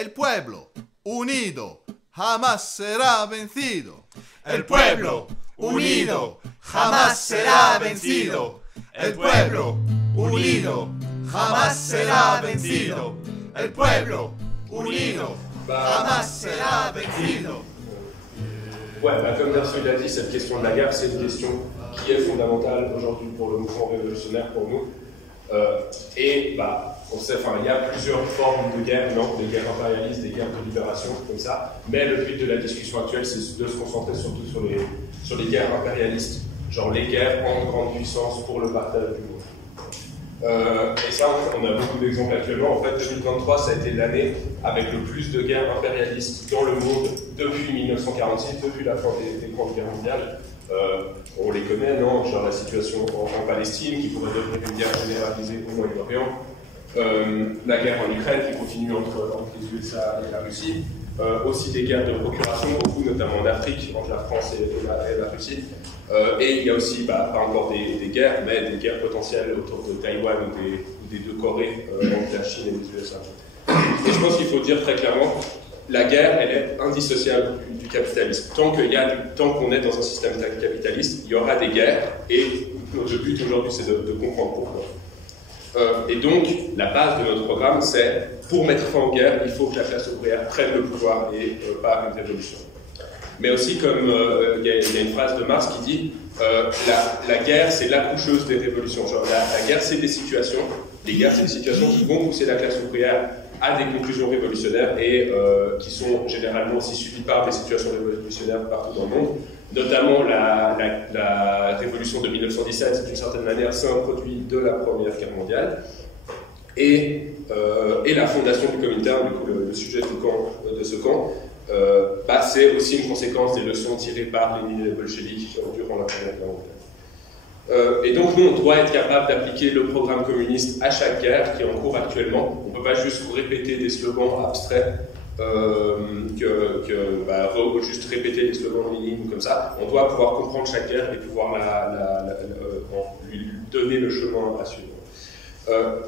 El pueblo unido jamás será vencido. El pueblo unido jamás será vencido. El pueblo unido jamás será vencido. El pueblo unido jamás será vencido. Ouais, comme Darcy l'a dit, cette question de la guerre, c'est une question qui est fondamentale aujourd'hui pour le mouvement révolutionnaire, pour nous. On sait, il y a plusieurs formes de guerre, des guerres impérialistes, des guerres de libération, comme ça. Mais le but de la discussion actuelle, c'est de se concentrer surtout sur les guerres impérialistes, genre les guerres en grande puissance pour le partage du monde. Et ça, on a beaucoup d'exemples actuellement. En fait, 2023, ça a été l'année avec le plus de guerres impérialistes dans le monde depuis 1946, depuis la fin des grandes guerres mondiales. On les connaît, non? Genre la situation en Palestine, qui pourrait devenir une guerre généralisée au Moyen-Orient. La guerre en Ukraine qui continue entre les USA et la Russie. Aussi des guerres de procuration, beaucoup, notamment en Afrique, entre la France et la Russie. Et il y a aussi, pas encore des guerres, mais des guerres potentielles autour de Taïwan ou des deux Corées, entre la Chine et les USA. Et je pense qu'il faut dire très clairement, la guerre, elle est indissociable du capitalisme. Tant qu'on est dans un système capitaliste, il y aura des guerres, et notre but aujourd'hui, c'est de comprendre pourquoi. Et donc, la base de notre programme, c'est, pour mettre fin aux guerres, il faut que la classe ouvrière prenne le pouvoir et pas une révolution. Mais aussi, comme il y a une phrase de Marx qui dit la guerre, c'est l'accoucheuse des révolutions. Genre, la guerre, c'est des situations. Les guerres, c'est des situations qui vont pousser la classe ouvrière à des conclusions révolutionnaires et qui sont généralement aussi suivies par des situations révolutionnaires partout dans le monde. Notamment la révolution de 1917, d'une certaine manière, c'est un produit de la Première Guerre mondiale. Et la fondation du Comintern, du coup, le sujet de ce camp, c'est aussi une conséquence des leçons tirées par Lénine et les bolcheviks durant la Première Guerre mondiale. Et donc, nous, on doit être capable d'appliquer le programme communiste à chaque guerre qui est en cours actuellement. On ne peut pas juste répéter des slogans abstraits, juste répéter des slogans de Lénine comme ça. On doit pouvoir comprendre chaque guerre et pouvoir lui donner le chemin à suivre.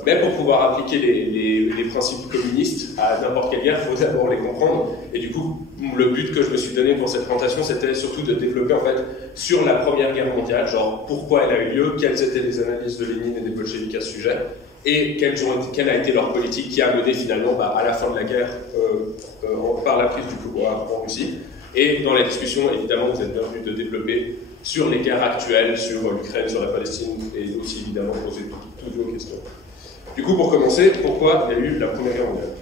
Mais pour pouvoir appliquer les principes communistes à n'importe quelle guerre, il faut d'abord les comprendre. Et du coup, le but que je me suis donné pour cette présentation, c'était surtout de développer en fait sur la Première Guerre mondiale, genre pourquoi elle a eu lieu, quelles étaient les analyses de Lénine et des bolcheviks à ce sujet, et quelle a été leur politique qui a mené finalement à la fin de la guerre par la prise du pouvoir en Russie. Et dans la discussion, évidemment, vous êtes bienvenus de développer sur les guerres actuelles, sur l'Ukraine, sur la Palestine, et aussi évidemment poser toutes vos questions. Du coup, pour commencer, pourquoi il y a eu la Première Guerre mondiale?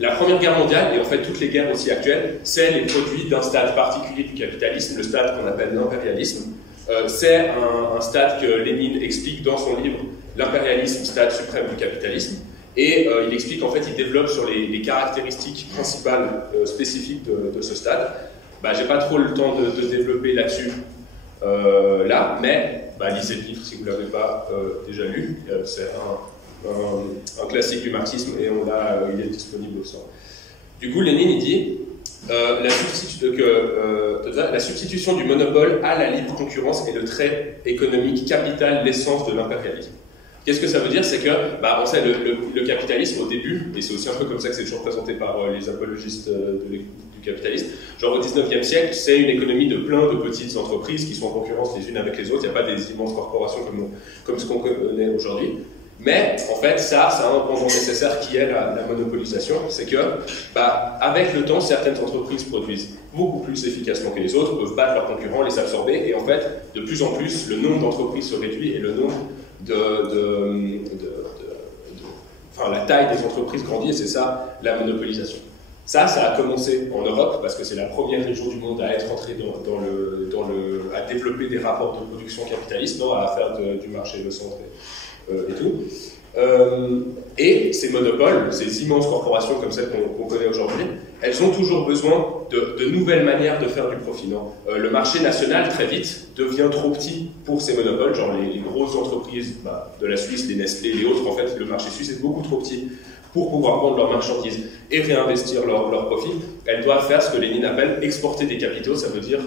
La Première Guerre mondiale, et en fait toutes les guerres aussi actuelles, c'est les produits d'un stade particulier du capitalisme, le stade qu'on appelle l'impérialisme. C'est un stade que Lénine explique dans son livre « L'impérialisme, stade suprême du capitalisme ». Et il explique, en fait, il développe sur les caractéristiques principales spécifiques de ce stade. J'ai pas trop le temps de développer là-dessus là, mais lisez le livre si vous ne l'avez pas déjà lu. C'est un classique du marxisme et il est disponible au sein. Du coup, Lénine il dit la substitution du monopole à la libre concurrence est le trait économique capital, l'essence de l'impérialisme. Qu'est-ce que ça veut dire? C'est que, on sait, le capitalisme au début, et c'est aussi un peu comme ça que c'est toujours présenté par les apologistes du capitalisme, genre au 19e siècle, c'est une économie de plein de petites entreprises qui sont en concurrence les unes avec les autres. Il n'y a pas des immenses corporations comme ce qu'on connaît aujourd'hui. Mais en fait, ça a un pendant nécessaire qui est la monopolisation. C'est que, avec le temps, certaines entreprises produisent beaucoup plus efficacement que les autres, peuvent battre leurs concurrents, les absorber, et en fait, de plus en plus, le nombre d'entreprises se réduit et le nombre la taille des entreprises grandit, et c'est ça la monopolisation. Ça a commencé en Europe parce que c'est la première région du monde à être entrée à développer des rapports de production capitalistes, à faire du marché le centre et tout. Et ces monopoles, ces immenses corporations comme celles qu'on connaît aujourd'hui, elles ont toujours besoin de nouvelles manières de faire du profit. Le marché national, très vite, devient trop petit pour ces monopoles, genre les grosses entreprises de la Suisse, les Nestlé, les autres, en fait, le marché suisse est beaucoup trop petit pour pouvoir vendre leurs marchandises et réinvestir leurs profits. Elles doivent faire ce que Lénine appelle exporter des capitaux, ça veut dire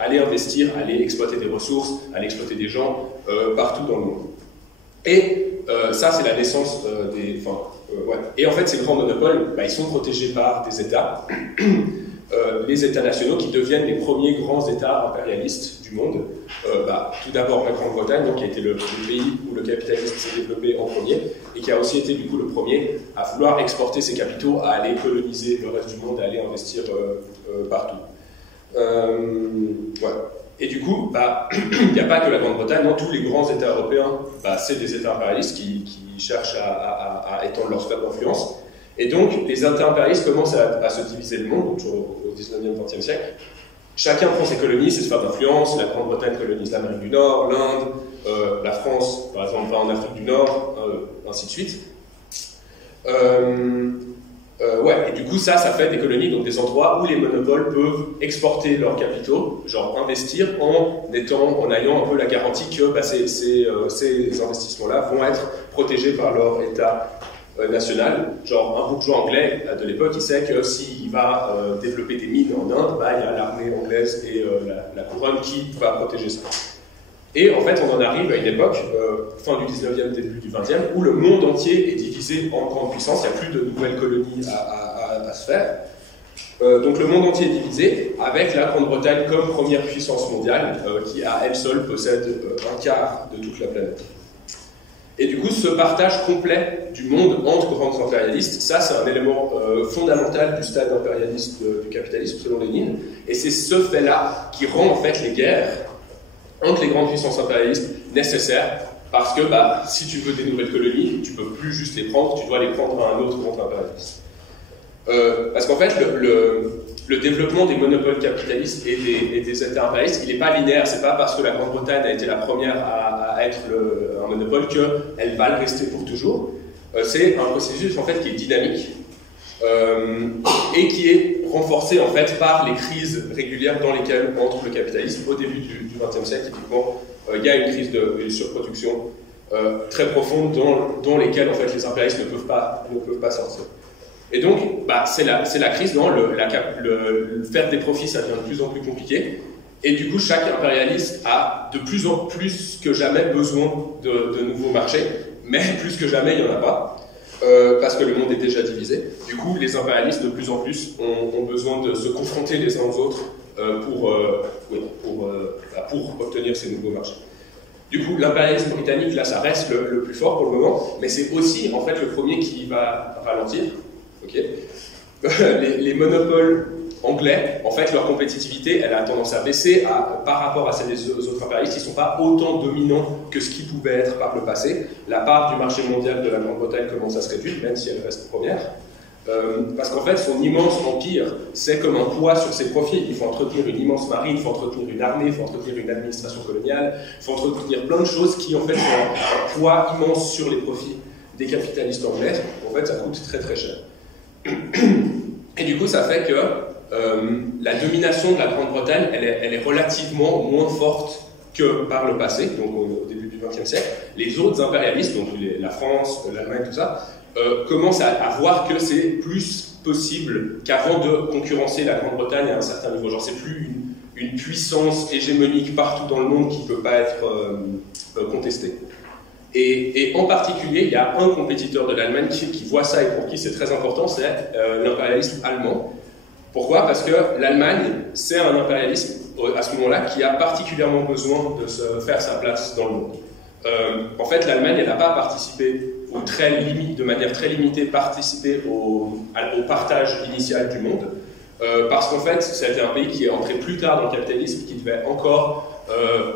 aller investir, aller exploiter des ressources, aller exploiter des gens partout dans le monde. Et ça, c'est la naissance des... ouais. Et en fait, ces grands monopoles, ils sont protégés par des États, les États nationaux qui deviennent les premiers grands États impérialistes du monde. Tout d'abord la Grande-Bretagne, donc, qui a été le pays où le capitalisme s'est développé en premier, et qui a aussi été du coup le premier à vouloir exporter ses capitaux, à aller coloniser le reste du monde, à aller investir partout. Ouais. Et du coup, il n'y a pas que la Grande-Bretagne, non, tous les grands États européens, c'est des États impérialistes qui cherchent à étendre leur sphère d'influence. Et donc, les États impérialistes commencent à se diviser le monde, toujours au 19e, 20e siècle. Chacun prend ses colonies, ses sphères d'influence. La Grande-Bretagne colonise l'Amérique du Nord, l'Inde, la France, par exemple, va en Afrique du Nord, ainsi de suite. Ouais, et du coup, ça fait des colonies, donc des endroits où les monopoles peuvent exporter leurs capitaux, genre investir en ayant un peu la garantie que ces investissements-là vont être protégés par leur État national. Genre, un bourgeois anglais de l'époque, il sait que s'il va développer des mines en Inde, il y a l'armée anglaise et la couronne qui va protéger ça. Et en fait, on en arrive à une époque, fin du 19e, début du 20e, où le monde entier est divisé en grandes puissances. Il n'y a plus de nouvelles colonies à se faire. Donc le monde entier est divisé, avec la Grande-Bretagne comme première puissance mondiale, qui à elle seule possède un quart de toute la planète. Et du coup, ce partage complet du monde entre grands impérialistes, ça c'est un élément fondamental du stade impérialiste du capitalisme, selon Lénine. Et c'est ce fait-là qui rend en fait les guerres entre les grandes puissances impérialistes nécessaires, parce que si tu veux des nouvelles colonies, tu peux plus juste les prendre, tu dois les prendre à un autre grand impérialiste. Parce qu'en fait, le développement des monopoles capitalistes et des États impérialistes, il n'est pas linéaire. C'est pas parce que la Grande-Bretagne a été la première à être un monopole qu'elle va le rester pour toujours. C'est un processus en fait qui est dynamique et qui est renforcé en fait par les crises régulières dans lesquelles entre le capitalisme. Au début du XXe siècle, typiquement, il y a une crise de surproduction très profonde dans lesquelles en fait les impérialistes ne peuvent pas sortir. Et donc, c'est la crise, non, le faire des profits, ça devient de plus en plus compliqué. Et du coup, chaque impérialiste a de plus en plus que jamais besoin de nouveaux marchés, mais plus que jamais, il n'y en a pas, parce que le monde est déjà divisé. Du coup, les impérialistes, de plus en plus, ont besoin de se confronter les uns aux autres pour obtenir ces nouveaux marchés. Du coup, l'impérialisme britannique, là, ça reste le plus fort pour le moment, mais c'est aussi, en fait, le premier qui va ralentir. Okay. Les monopoles anglais, en fait, leur compétitivité, elle a tendance à baisser par rapport à celle des autres impérialistes. Ils ne sont pas autant dominants que ce qu'ils pouvaient être par le passé. La part du marché mondial de la Grande-Bretagne commence à se réduire, même si elle reste première. Parce qu'en fait, son immense empire, c'est comme un poids sur ses profits. Il faut entretenir une immense marine, il faut entretenir une armée, il faut entretenir une administration coloniale, il faut entretenir plein de choses qui, en fait, ont un poids immense sur les profits des capitalistes anglais. En fait, ça coûte très très cher. Et du coup, ça fait que la domination de la Grande-Bretagne, elle est relativement moins forte que par le passé, donc au début du XXe siècle. Les autres impérialistes, donc la France, l'Allemagne, tout ça, commencent à voir que c'est plus possible qu'avant de concurrencer la Grande-Bretagne à un certain niveau. Genre, c'est plus une puissance hégémonique partout dans le monde qui ne peut pas être contestée. Et en particulier, il y a un compétiteur de l'Allemagne qui voit ça et pour qui c'est très important, c'est l'impérialisme allemand. Pourquoi? Parce que l'Allemagne, c'est un impérialisme, à ce moment-là, qui a particulièrement besoin de se faire sa place dans le monde. En fait, l'Allemagne, elle n'a pas participé, de manière très limitée, au partage initial du monde, parce qu'en fait, c'était un pays qui est entré plus tard dans le capitalisme, qui devait encore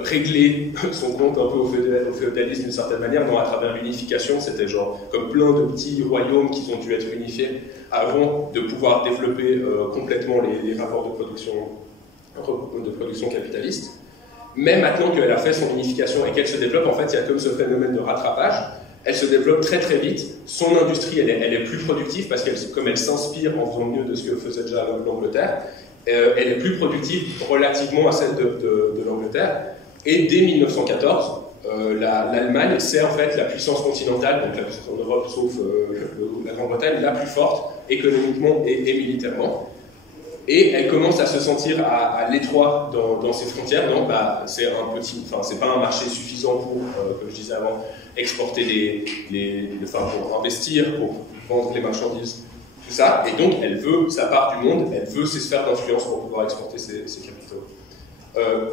régler son compte un peu au féodalisme d'une certaine manière, non, à travers l'unification. C'était genre comme plein de petits royaumes qui ont dû être unifiés avant de pouvoir développer complètement les rapports de production capitaliste. Mais maintenant qu'elle a fait son unification et qu'elle se développe, en fait, il y a comme ce phénomène de rattrapage. Elle se développe très très vite. Son industrie, elle est plus productive parce comme elle s'inspire en faisant mieux de ce que faisait déjà l'Angleterre. Elle est plus productive relativement à celle de l'Angleterre. Et dès 1914, l'Allemagne, c'est en fait la puissance continentale, donc la puissance en Europe, sauf la Grande-Bretagne, la plus forte économiquement et militairement. et elle commence à se sentir à l'étroit dans ses frontières. Donc, bah, c'est pas un marché suffisant pour, comme je disais avant, exporter pour investir, pour vendre les marchandises, tout ça. Et donc, elle veut sa part du monde, elle veut ses sphères d'influence pour pouvoir exporter ses capitaux.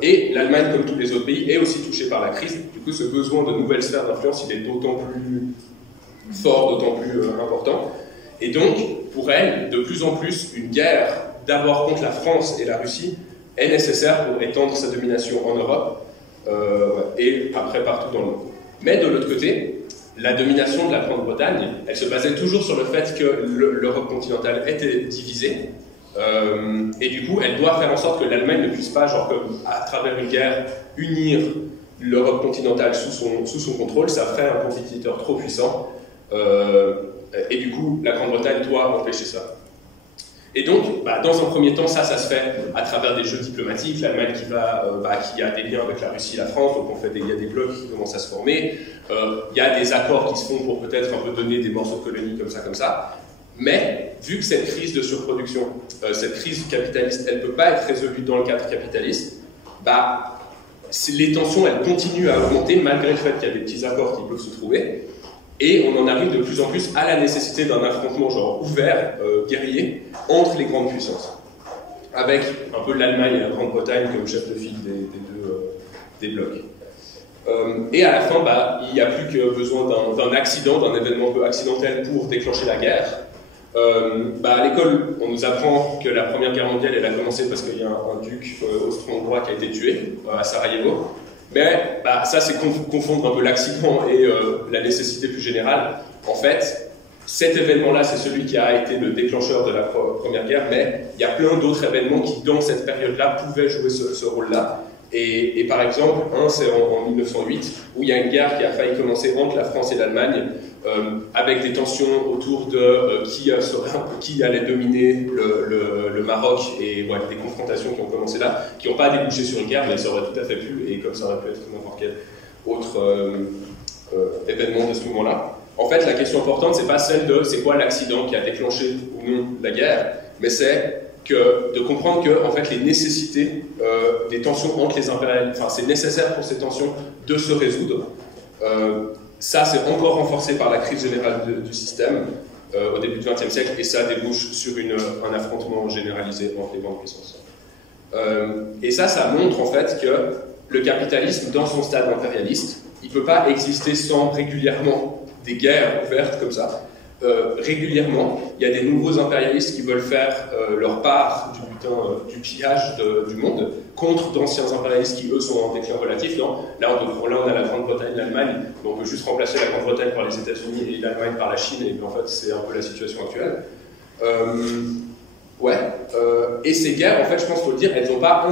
Et l'Allemagne, comme tous les autres pays, est aussi touchée par la crise. Du coup, ce besoin de nouvelles sphères d'influence, il est d'autant plus fort, d'autant plus important. Et donc, pour elle, de plus en plus, une guerre, d'abord contre la France et la Russie, est nécessaire pour étendre sa domination en Europe et après partout dans le monde. Mais de l'autre côté, la domination de la Grande-Bretagne, elle se basait toujours sur le fait que l'Europe continentale était divisée. Et du coup, elle doit faire en sorte que l'Allemagne ne puisse pas, genre comme à travers une guerre, unir l'Europe continentale sous son contrôle. Ça ferait un compétiteur trop puissant. Et du coup, la Grande-Bretagne doit empêcher ça. Et donc, bah, dans un premier temps, ça se fait à travers des jeux diplomatiques. L'Allemagne qui a des liens avec la Russie et la France, donc il y a des blocs qui commencent à se former. Il y a des accords qui se font pour peut-être un peu donner des morceaux de colonies comme ça. Mais, vu que cette crise de surproduction, cette crise capitaliste, elle ne peut pas être résolue dans le cadre capitaliste, bah, les tensions, elles continuent à augmenter malgré le fait qu'il y a des petits accords qui peuvent se trouver. Et on en arrive de plus en plus à la nécessité d'un affrontement genre ouvert, guerrier, entre les grandes puissances. Avec un peu l'Allemagne et la Grande-Bretagne comme chef de file des blocs. Et à la fin, bah, il n'y a plus que besoin d'un accident, d'un événement un peu accidentel pour déclencher la guerre. À l'école, on nous apprend que la Première Guerre mondiale, elle a commencé parce qu'il y a un duc austro-hongrois qui a été tué à Sarajevo. Mais ça, c'est confondre un peu l'accident et la nécessité plus générale. En fait, cet événement-là, c'est celui qui a été le déclencheur de la Première Guerre, mais il y a plein d'autres événements qui, dans cette période-là, pouvaient jouer ce rôle-là. Et par exemple, c'est en 1908, où il y a une guerre qui a failli commencer entre la France et l'Allemagne, avec des tensions autour de qui allait dominer le Maroc, et des confrontations qui ont commencé là, qui n'ont pas débouché sur une guerre, mais ça aurait tout à fait pu, et comme ça aurait pu être n'importe quel autre événement de ce moment-là. En fait, la question importante, c'est pas celle de c'est quoi l'accident qui a déclenché ou non la guerre, mais c'est de comprendre que en fait, les nécessités des tensions entre les impérialistes, c'est nécessaire pour ces tensions de se résoudre. Ça, c'est encore renforcé par la crise générale du système au début du XXe siècle, et ça débouche sur un affrontement généralisé entre les grandes puissances. Et ça montre en fait que le capitalisme, dans son stade impérialiste, il ne peut pas exister sans régulièrement des guerres ouvertes comme ça. Régulièrement, il y a des nouveaux impérialistes qui veulent faire leur part du butin, du pillage du monde contre d'anciens impérialistes qui, eux, sont en déclin relatif. Non, là, on a la Grande-Bretagne, l'Allemagne, mais on peut juste remplacer la Grande-Bretagne par les États-Unis et l'Allemagne par la Chine, et en fait, c'est un peu la situation actuelle. Et ces guerres, en fait, je pense qu'il faut le dire, elles n'ont pas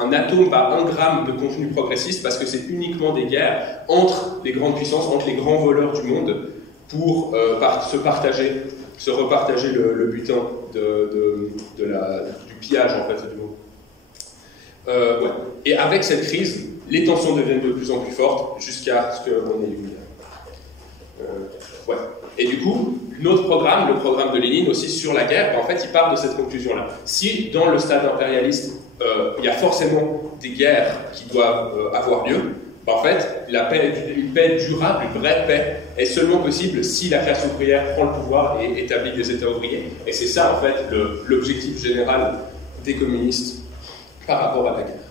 un atome, pas un gramme de contenu progressiste, parce que c'est uniquement des guerres entre les grandes puissances, entre les grands voleurs du monde, pour se repartager le butin du pillage en fait du monde. Et avec cette crise, les tensions deviennent de plus en plus fortes jusqu'à ce qu'on ait une guerre. Et du coup, notre programme, le programme de Lénine aussi sur la guerre, en fait, il part de cette conclusion-là. Si dans le stade impérialiste, il y a forcément des guerres qui doivent avoir lieu, en fait, une paix durable, une vraie paix, est seulement possible si la classe ouvrière prend le pouvoir et établit des États ouvriers. Et c'est ça, en fait, l'objectif général des communistes par rapport à la guerre.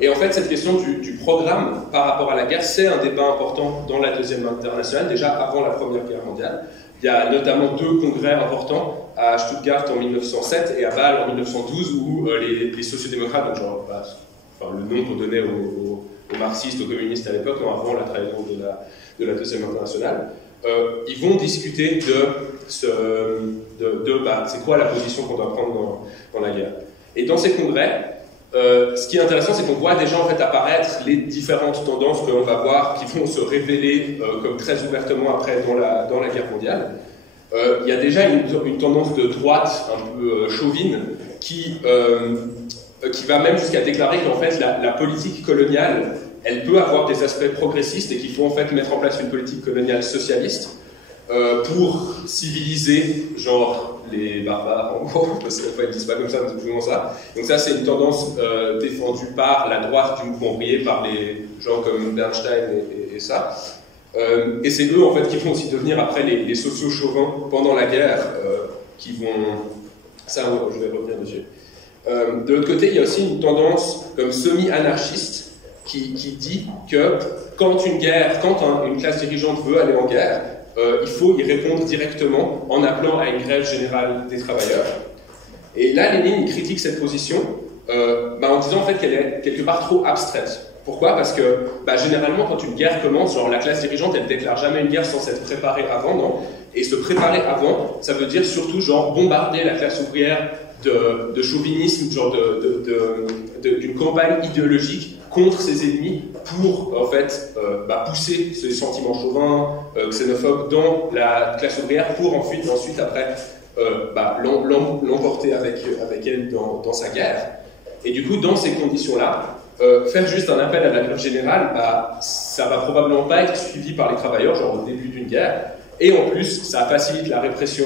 Et en fait, cette question du programme par rapport à la guerre, c'est un débat important dans la Deuxième Internationale, déjà avant la Première Guerre mondiale. Il y a notamment 2 congrès importants, à Stuttgart en 1907 et à Bâle en 1912, où les sociodémocrates, donc le nom qu'on donnait aux marxistes, aux communistes à l'époque, avant la trahison de la Deuxième Internationale, ils vont discuter c'est quoi la position qu'on doit prendre dans la guerre. Et dans ces congrès, ce qui est intéressant, c'est qu'on voit déjà en fait apparaître les différentes tendances que l'on va voir qui vont se révéler comme très ouvertement après dans la guerre mondiale. Il y a déjà une tendance de droite un peu chauvine qui va même jusqu'à déclarer qu'en fait la politique coloniale, elle peut avoir des aspects progressistes et qu'il faut en fait mettre en place une politique coloniale socialiste pour civiliser les barbares, en gros, parce qu'ils ne disent pas comme ça, mais c'est plus ou moins ça. Donc ça, c'est une tendance défendue par la droite du mouvement ouvrier, par les gens comme Bernstein et ça. Et c'est eux, en fait, qui vont aussi devenir après les sociaux chauvins pendant la guerre, qui vont... Ça, je vais revenir dessus. De l'autre côté, il y a aussi une tendance comme semi-anarchiste qui dit que quand une classe dirigeante veut aller en guerre, il faut y répondre directement en appelant à une grève générale des travailleurs. Et là, Lénine critique cette position en disant en fait qu'elle est quelque part trop abstraite. Pourquoi? Parce que généralement, quand une guerre commence, genre la classe dirigeante, elle déclare jamais une guerre sans s'être préparée avant, non? Et se préparer avant, ça veut dire surtout genre bombarder la classe ouvrière de chauvinisme, genre d'une campagne idéologique contre ses ennemis pour en fait pousser ces sentiments chauvins, xénophobes dans la classe ouvrière pour ensuite après l'emporter avec elle dans sa guerre. Et du coup, dans ces conditions-là, faire juste un appel à la grève générale, ça va probablement pas être suivi par les travailleurs, genre au début d'une guerre, et en plus, ça facilite la répression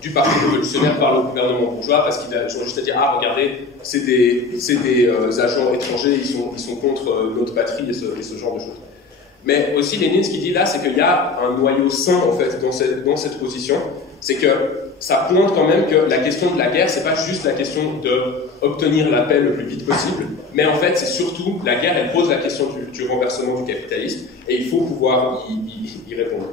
du parti révolutionnaire par le gouvernement bourgeois, parce qu'ils ont juste à dire « Ah, regardez, c'est des agents étrangers, ils sont contre notre patrie et ce genre de choses. » Mais aussi, Lénine, ce qu'il dit là, c'est qu'il y a un noyau sain, en fait, dans cette position, c'est que ça pointe quand même que la question de la guerre, c'est pas juste la question d'obtenir la paix le plus vite possible, mais en fait, c'est surtout, la guerre, elle pose la question du renversement du capitalisme, et il faut pouvoir y répondre.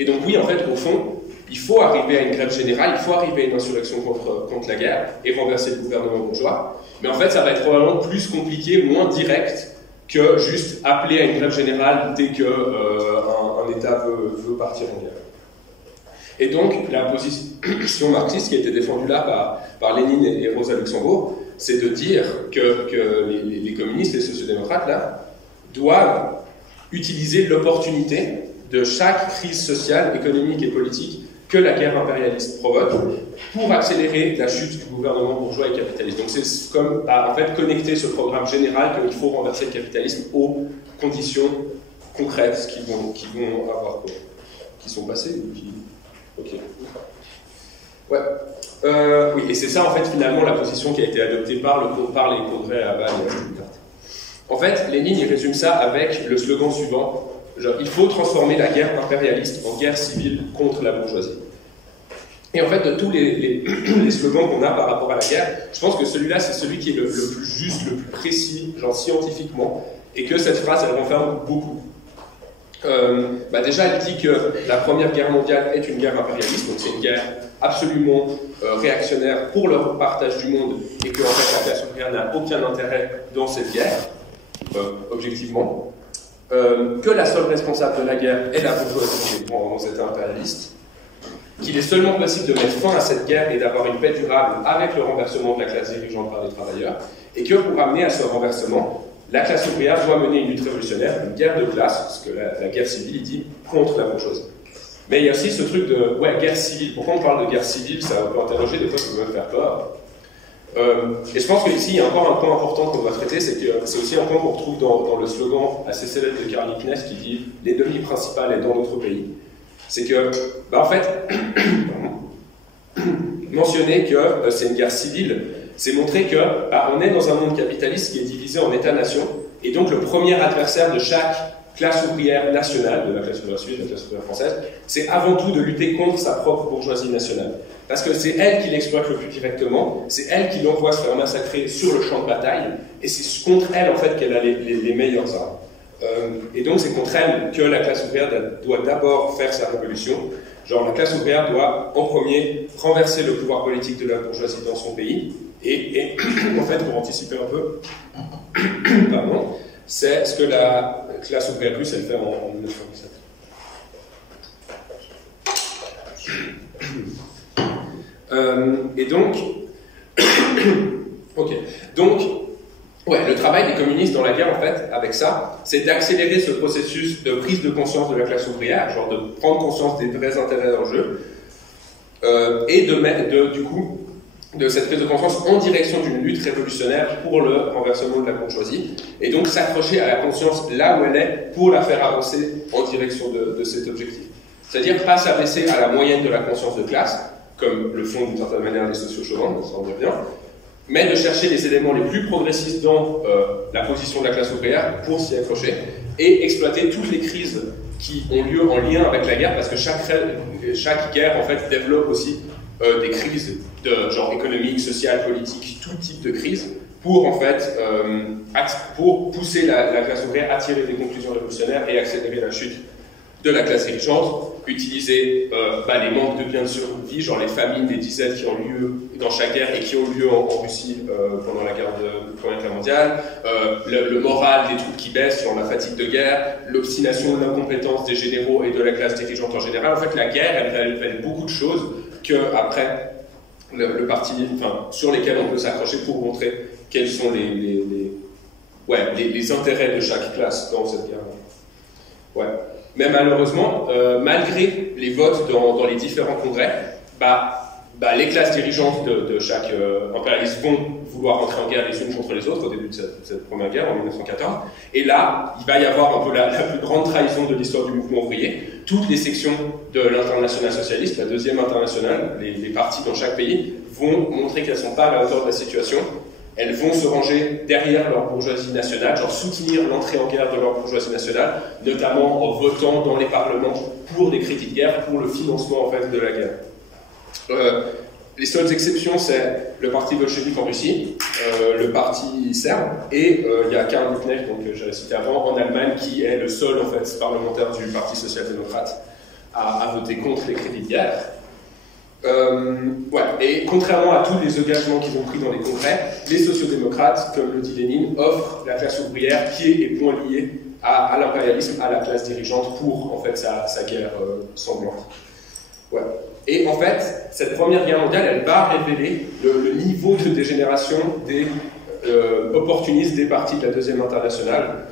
Et donc oui, en fait, au fond, il faut arriver à une grève générale, il faut arriver à une insurrection contre la guerre, et renverser le gouvernement bourgeois, mais en fait, ça va être probablement plus compliqué, moins direct, que juste appeler à une grève générale dès qu'un État veut partir en guerre. Et donc, la position marxiste qui a été défendue là par Lénine et Rosa Luxembourg, c'est de dire que les communistes, les sociodémocrates, là, doivent utiliser l'opportunité de chaque crise sociale, économique et politique que la guerre impérialiste provoque pour accélérer la chute du gouvernement bourgeois et capitaliste. Donc c'est comme en fait connecter ce programme général qu'il faut renverser le capitalisme aux conditions concrètes qui vont avoir cours. Qui sont passées ou qui... Ok. Ouais. Oui, et c'est ça en fait finalement la position qui a été adoptée par les congrès à Bâle et à Stuttgart. En fait, Lénine il résume ça avec le slogan suivant. Genre, il faut transformer la guerre impérialiste en guerre civile contre la bourgeoisie. Et en fait, de tous les slogans qu'on a par rapport à la guerre, je pense que celui-là, c'est celui qui est le plus juste, le plus précis, genre scientifiquement, et que cette phrase, elle renferme beaucoup. Déjà, elle dit que la Première Guerre mondiale est une guerre impérialiste, donc c'est une guerre absolument réactionnaire pour le partage du monde, et que en fait, la classe ouvrière n'a aucun intérêt dans cette guerre, objectivement. Que la seule responsable de la guerre est la bourgeoisie dans cet impérialiste, qu'il est seulement possible de mettre fin à cette guerre et d'avoir une paix durable avec le renversement de la classe dirigeante par les travailleurs, et que pour amener à ce renversement, la classe ouvrière doit mener une lutte révolutionnaire, une guerre de classe, parce que la guerre civile, il dit, contre la bourgeoisie. Mais il y a aussi ce truc de, guerre civile. Pourquoi on parle de guerre civile? Ça peut interroger, des fois ça peut me faire peur. Et je pense qu'ici, il y a encore un point important qu'on doit traiter, c'est que c'est aussi un point qu'on retrouve dans le slogan assez célèbre de Karl Liebknecht qui dit « L'ennemi principal est dans notre pays ». C'est que, en fait, mentionner que c'est une guerre civile, c'est montrer que on est dans un monde capitaliste qui est divisé en États-nations, et donc le premier adversaire de chaque classe ouvrière nationale, de la classe ouvrière suisse, de la classe ouvrière française, c'est avant tout de lutter contre sa propre bourgeoisie nationale. Parce que c'est elle qui l'exploite le plus directement, c'est elle qui l'envoie se faire massacrer sur le champ de bataille, et c'est contre elle en fait qu'elle a les meilleures armes. Et donc c'est contre elle que la classe ouvrière doit d'abord faire sa révolution. Genre la classe ouvrière doit en premier renverser le pouvoir politique de la bourgeoisie dans son pays, et en fait pour anticiper un peu, pardon, c'est ce que la classe ouvrière russe elle fait en 1917. Et donc, le travail des communistes dans la guerre, en fait, avec ça, c'est d'accélérer ce processus de prise de conscience de la classe ouvrière, genre de prendre conscience des vrais intérêts en jeu, et du coup, de cette prise de conscience en direction d'une lutte révolutionnaire pour le renversement de la bourgeoisie, et donc s'accrocher à la conscience là où elle est pour la faire avancer en direction de cet objectif. C'est-à-dire pas s'abaisser à la moyenne de la conscience de classe, comme le font d'une certaine manière les sociaux chauvins, ça en revient, mais de chercher les éléments les plus progressistes dans la position de la classe ouvrière pour s'y accrocher, et exploiter toutes les crises qui ont lieu en lien avec la guerre, parce que chaque guerre, en fait, développe aussi des crises de genre économique, sociale, politique, tout type de crise, pour, en fait, pour pousser la classe ouvrière à tirer des conclusions révolutionnaires et accélérer la chute de la classe dirigeante, utiliser les manques de biens de survie, genre les famines, les dizaines qui ont lieu dans chaque guerre et qui ont lieu en Russie pendant la Première Guerre mondiale, le moral des troupes qui baissent, genre la fatigue de guerre, l'obstination, l'incompétence des généraux et de la classe dirigeante en général. En fait, la guerre, elle révèle beaucoup de choses que après le parti, sur lesquels on peut s'accrocher pour montrer quels sont les intérêts de chaque classe dans cette guerre. Ouais. Mais malheureusement, malgré les votes dans les différents congrès, les classes dirigeantes de chaque impérialiste vont vouloir entrer en guerre les unes contre les autres au début de cette première guerre en 1914. Et là, il va y avoir un peu la plus grande trahison de l'histoire du mouvement ouvrier. Toutes les sections de l'internationale socialiste, la deuxième internationale, les partis dans chaque pays, vont montrer qu'elles ne sont pas à la hauteur de la situation. Elles vont se ranger derrière leur bourgeoisie nationale, genre soutenir l'entrée en guerre de leur bourgeoisie nationale, notamment en votant dans les parlements pour des crédits de guerre, pour le financement en fait de la guerre. Les seules exceptions, c'est le parti bolchevique en Russie, le parti serbe, et il y a Karl Liebknecht, donc j'avais cité avant, en Allemagne, qui est le seul en fait parlementaire du Parti social-démocrate à voter contre les crédits de guerre. Et contrairement à tous les engagements qu'ils ont pris dans les congrès, les sociodémocrates, comme le dit Lénine, offrent la classe ouvrière pied et poings liés à l'impérialisme, à la classe dirigeante pour en fait sa guerre sanglante. Ouais. Et en fait, cette première guerre mondiale, elle va révéler le niveau de dégénération des opportunistes des partis de la deuxième internationale.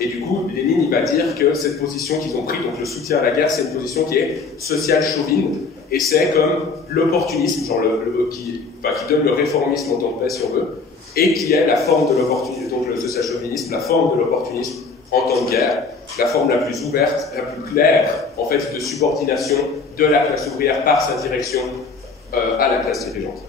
Et du coup, Lénine il va dire que cette position qu'ils ont prise, donc le soutien à la guerre, c'est une position qui est sociale chauvine, et c'est comme l'opportunisme, genre qui donne le réformisme en temps de paix si on veut, et qui est la forme de l'opportunisme, donc le social chauvinisme, la forme de l'opportunisme en temps de guerre, la forme la plus ouverte, la plus claire, en fait, de subordination de la classe ouvrière par sa direction à la classe dirigeante.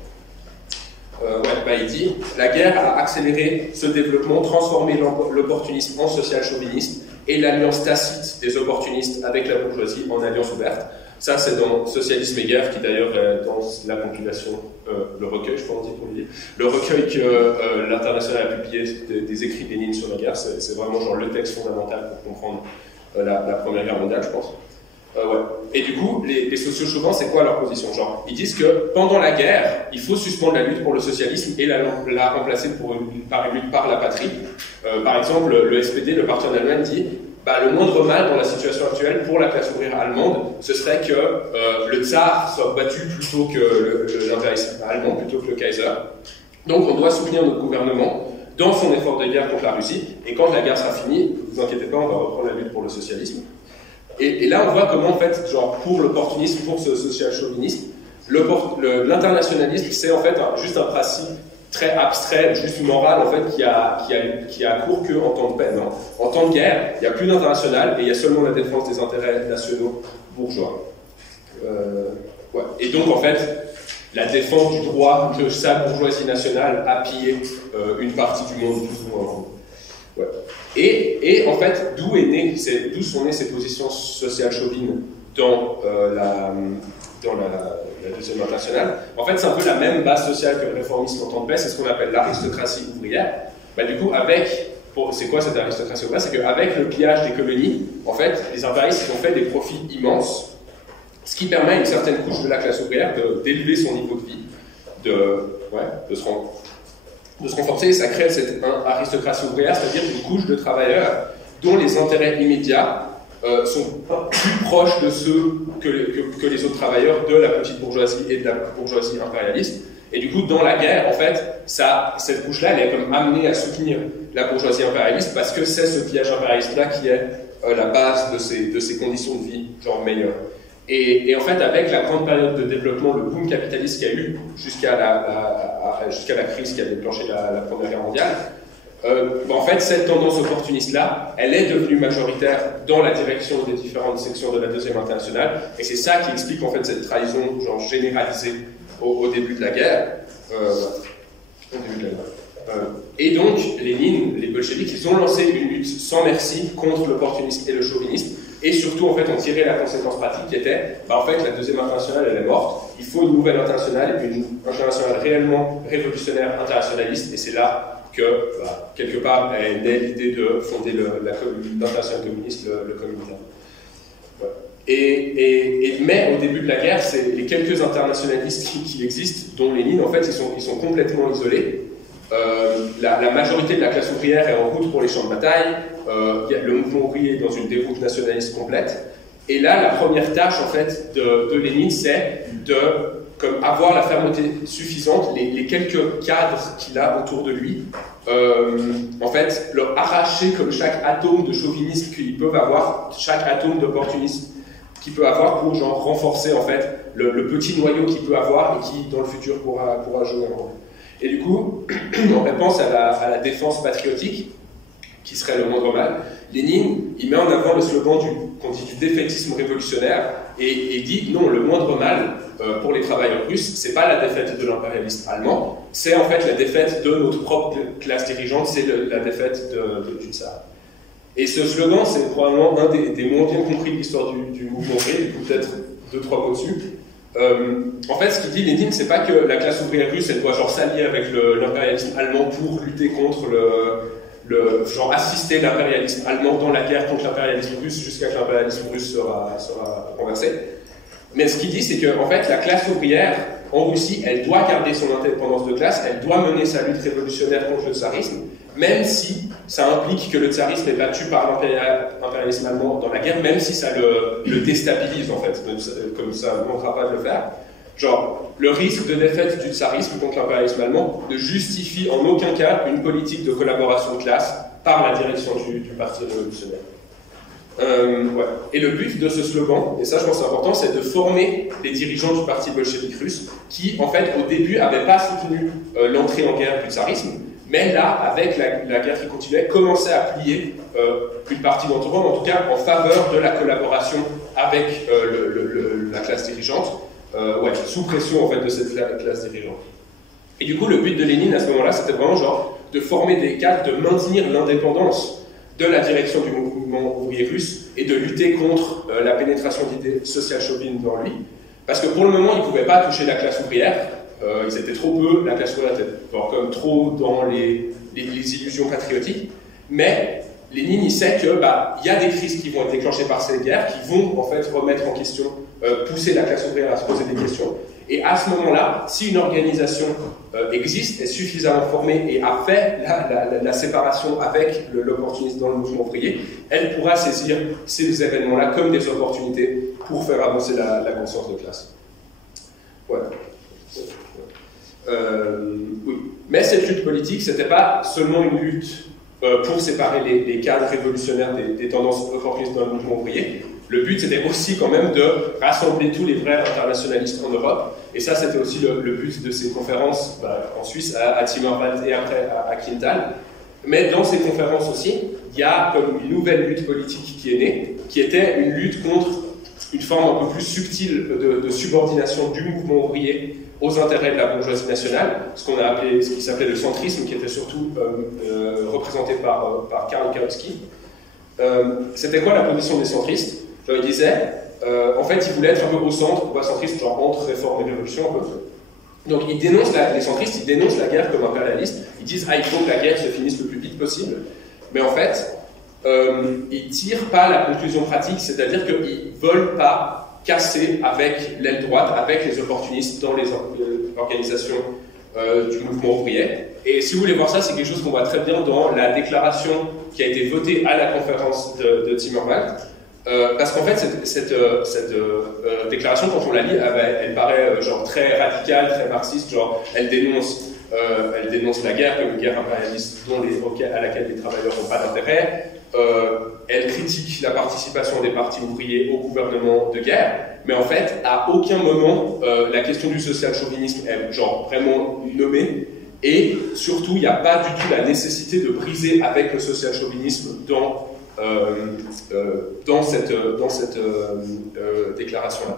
Il dit « La guerre a accéléré ce développement, transformé l'opportunisme en social chauvinisme et l'alliance tacite des opportunistes avec la bourgeoisie en alliance ouverte. » Ça, c'est dans Socialisme et guerre, qui d'ailleurs est dans la compilation, le recueil, je pense, pour lui dire. Le recueil que l'International a publié des écrits de Lénine sur la guerre, c'est vraiment genre le texte fondamental pour comprendre la Première Guerre mondiale, je pense. Et du coup, les sociaux chauvins, c'est quoi leur position? Genre, ils disent que pendant la guerre, il faut suspendre la lutte pour le socialisme et la remplacer par une lutte par la patrie. Par exemple, le SPD, le parti en Allemagne, dit le moindre mal dans la situation actuelle pour la classe ouvrière allemande, ce serait que le tsar soit battu plutôt que l'impérialisme allemand, plutôt que le Kaiser. Donc on doit soutenir notre gouvernement dans son effort de guerre contre la Russie, et quand la guerre sera finie, ne vous inquiétez pas, on va reprendre la lutte pour le socialisme. Et là on voit comment en fait, genre pour l'opportunisme, pour ce social-chauvinisme, l'internationalisme c'est en fait juste un principe très abstrait, juste moral en fait, qui a cours que en temps de paix. Non. En temps de guerre, il n'y a plus d'international et il y a seulement la défense des intérêts nationaux bourgeois. Et donc en fait, la défense du droit de sa bourgeoisie nationale à piller une partie du monde plus ou moins. Et en fait, d'où sont nées ces positions sociales chauvines dans la deuxième internationale. En fait, c'est un peu la même base sociale que le réformisme en temps de paix, c'est ce qu'on appelle l'aristocratie ouvrière. Du coup, c'est quoi cette aristocratie ouvrière? C'est qu'avec le pillage des colonies, en fait, les impérialistes ont fait des profits immenses, ce qui permet à une certaine couche de la classe ouvrière d'élever son niveau de vie, de se renforcer, et ça crée cette aristocratie ouvrière, c'est-à-dire une couche de travailleurs dont les intérêts immédiats sont plus proches de ceux que les autres travailleurs de la petite bourgeoisie et de la bourgeoisie impérialiste. Et du coup, dans la guerre, en fait, cette couche-là, elle est comme amenée à soutenir la bourgeoisie impérialiste parce que c'est ce pillage impérialiste-là qui est la base de ces conditions de vie, genre meilleures. Et en fait, avec la grande période de développement, le boom capitaliste qu'il y a eu jusqu'à la crise qui a déclenché la Première Guerre mondiale, En fait, cette tendance opportuniste-là, elle est devenue majoritaire dans la direction des différentes sections de la Deuxième Internationale, et c'est ça qui explique en fait cette trahison genre, généralisée au début de la guerre. Et donc, Lénine, les bolcheviks, ils ont lancé une lutte sans merci contre l'opportunisme et le chauvinisme, et surtout, en fait, ont tiré la conséquence pratique qui était, en fait, la Deuxième Internationale, elle est morte, il faut une nouvelle internationale, une internationale réellement révolutionnaire, internationaliste, et c'est là que, quelque part, est née l'idée de fonder l'internationale communiste, le Comintern. Mais au début de la guerre, c'est les quelques internationalistes qui existent, dont Lénine, en fait, ils sont complètement isolés. La majorité de la classe ouvrière est en route pour les champs de bataille, le mouvement ouvrier est dans une déroute nationaliste complète, et là, la première tâche, en fait, de Lénine, c'est de avoir la fermeté suffisante, les quelques cadres qu'il a autour de lui, en fait, leur arracher comme chaque atome de chauvinisme qu'ils peuvent avoir, chaque atome d'opportunisme qu'il peut avoir pour genre, renforcer, en fait, le petit noyau qu'il peut avoir et qui, dans le futur, pourra jouer un rôle. Et du coup, en réponse à la défense patriotique, qui serait le moindre mal, Lénine, il met en avant le slogan qu'on dit du défaitisme révolutionnaire et dit non, le moindre mal pour les travailleurs russes, c'est pas la défaite de l'impérialisme allemand, c'est en fait la défaite de notre propre classe dirigeante, c'est la défaite du tsar. Et ce slogan, c'est probablement un des moins bien compris de l'histoire du mouvement ouvrier, du coup peut-être 2-3 mots dessus. En fait, ce qu'il dit Lénine, c'est pas que la classe ouvrière russe, elle doit genre s'allier avec l'impérialisme allemand pour lutter contre genre assister l'impérialisme allemand dans la guerre contre l'impérialisme russe jusqu'à ce que l'impérialisme russe sera renversé. Mais ce qu'il dit, c'est que en fait, la classe ouvrière en Russie, elle doit garder son indépendance de classe, elle doit mener sa lutte révolutionnaire contre le tsarisme, même si ça implique que le tsarisme est battu par l'impérialisme allemand dans la guerre, même si ça le déstabilise en fait, comme ça ne manquera pas de le faire. Genre, le risque de défaite du tsarisme contre l'impérialisme allemand ne justifie en aucun cas une politique de collaboration de classe par la direction du parti révolutionnaire. Et le but de ce slogan, et ça je pense c'est important, c'est de former les dirigeants du parti bolchevique russe qui, en fait, au début, n'avaient pas soutenu l'entrée en guerre du tsarisme, mais là, avec la guerre qui continuait, commençaient à plier une partie d'entre eux, en tout cas en faveur de la collaboration avec la classe dirigeante, sous pression en fait de cette classe dirigeante. Et du coup, le but de Lénine à ce moment-là, c'était vraiment genre de former des cadres, de maintenir l'indépendance de la direction du mouvement ouvrier russe et de lutter contre la pénétration d'idées sociales chauvines dans lui, parce que pour le moment, ils ne pouvaient pas toucher la classe ouvrière. Ils étaient trop peu, la classe ouvrière était comme trop dans les illusions patriotiques, mais Lénine, il sait qu'il y a des crises qui vont être déclenchées par ces guerres, qui vont en fait remettre en question, pousser la classe ouvrière à se poser des questions. Et à ce moment-là, si une organisation existe, est suffisamment formée et a fait la séparation avec l'opportunisme dans le mouvement ouvrier, elle pourra saisir ces événements-là comme des opportunités pour faire avancer la conscience de classe. Voilà. Oui. Mais cette lutte politique, ce n'était pas seulement une lutte pour séparer les cadres révolutionnaires des tendances opportunistes dans le mouvement ouvrier. Le but, c'était aussi quand même de rassembler tous les vrais internationalistes en Europe. Et ça, c'était aussi le but de ces conférences en Suisse, à Timmerwald et après à Quintal. Mais dans ces conférences aussi, il y a comme une nouvelle lutte politique qui est née, qui était une lutte contre une forme un peu plus subtile de subordination du mouvement ouvrier aux intérêts de la bourgeoisie nationale, ce qui s'appelait le centrisme, qui était surtout représenté par Karl Kautsky. C'était quoi la position des centristes? Il disait, en fait, ils voulaient être un peu au centre, pourquoi centriste, genre entre réforme et révolution un peu. Donc ils dénoncent les centristes, ils dénoncent la guerre comme impérialiste, ils disent il faut que la guerre se finisse le plus vite possible, mais en fait, ils tirent pas la conclusion pratique, c'est-à-dire qu'ils veulent pas casser avec l'aile droite, avec les opportunistes dans les organisations du mouvement ouvrier. Et si vous voulez voir ça, c'est quelque chose qu'on voit très bien dans la déclaration qui a été votée à la conférence de Timmerwald. Parce qu'en fait, cette déclaration, quand on la lit, elle paraît genre très radicale, très marxiste, genre elle dénonce la guerre comme une guerre impérialiste à laquelle les travailleurs n'ont pas d'intérêt. Elle critique la participation des partis ouvriers au gouvernement de guerre, mais en fait, à aucun moment, la question du social-chauvinisme est genre vraiment nommée, Et surtout, il n'y a pas du tout la nécessité de briser avec le social-chauvinisme dans cette déclaration-là.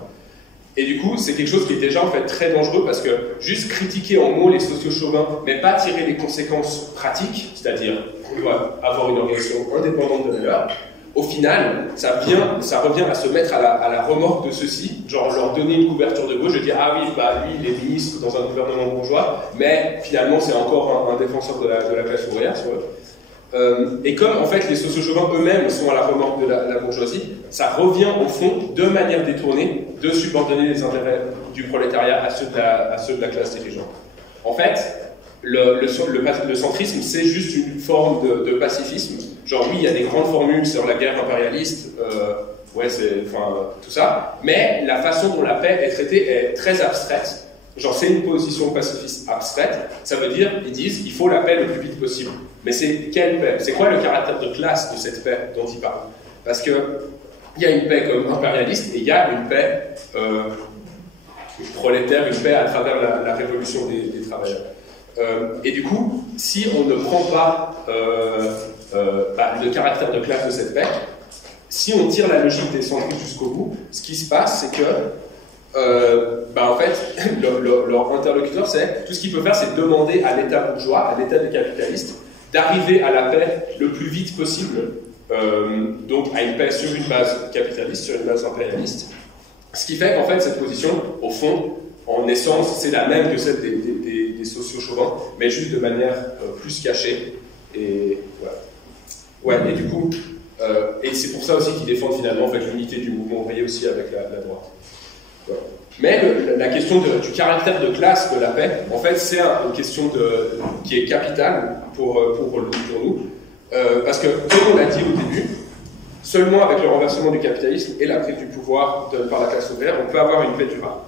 Et du coup, c'est quelque chose qui est déjà en fait très dangereux parce que juste critiquer en mots les sociaux-chauvins, mais pas tirer les conséquences pratiques, c'est-à-dire qu'on doit avoir une organisation indépendante de valeur, au final, ça revient à se mettre à la remorque de ceux-ci, genre leur donner une couverture de gauche, je dis ah oui, bah lui il est ministre dans un gouvernement bourgeois, mais finalement c'est encore un défenseur de la classe ouvrière, tu vois. Et comme en fait les sociaux-chauvins eux-mêmes sont à la remorque de la bourgeoisie, ça revient au fond, de manière détournée, de subordonner les intérêts du prolétariat à ceux de la classe dirigeante. En fait, le centrisme, c'est juste une forme de pacifisme. Genre oui, il y a des grandes formules sur la guerre impérialiste, tout ça, mais la façon dont la paix est traitée est très abstraite. Genre c'est une position pacifiste abstraite, ça veut dire, ils disent, il faut la paix le plus vite possible. Mais c'est quelle paix? C'est quoi le caractère de classe de cette paix dont ils parlent? Parce que il y a une paix comme impérialiste et il y a une paix prolétaire, une paix à travers la révolution des travailleurs. Et du coup, si on ne prend pas le caractère de classe de cette paix, si on tire la logique des centristes jusqu'au bout, ce qui se passe, c'est que en fait, leur interlocuteur, tout ce qu'il peut faire, c'est demander à l'État bourgeois, à l'État des capitalistes, d'arriver à la paix le plus vite possible, donc à une paix sur une base capitaliste, sur une base impérialiste. Ce qui fait qu'en fait, cette position, au fond, en essence, c'est la même que celle des sociaux chauvins, mais juste de manière plus cachée. Et voilà. Ouais, et du coup, et c'est pour ça aussi qu'ils défendent finalement en fait, l'unité du mouvement ouvrier aussi avec la droite. Ouais. Mais la question du caractère de classe de la paix, en fait, c'est une question qui est capitale pour nous. Parce que, comme on l'a dit au début, seulement avec le renversement du capitalisme et la prise du pouvoir par la classe ouvrière, on peut avoir une paix durable.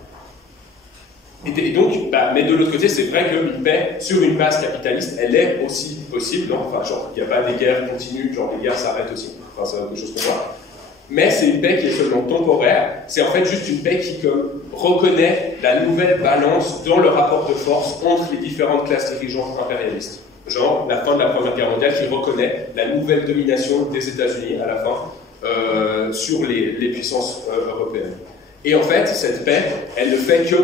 Et donc, mais de l'autre côté, c'est vrai qu'une paix sur une base capitaliste, elle est aussi possible. Non, enfin, genre, il n'y a pas des guerres continues, genre les guerres s'arrêtent aussi. Enfin, c'est des choses qu'on voit. Mais c'est une paix qui est seulement temporaire. C'est en fait juste une paix qui reconnaît la nouvelle balance dans le rapport de force entre les différentes classes dirigeantes impérialistes. Genre la fin de la Première Guerre mondiale qui reconnaît la nouvelle domination des États-Unis à la fin sur les puissances européennes. Et en fait, cette paix, elle ne fait que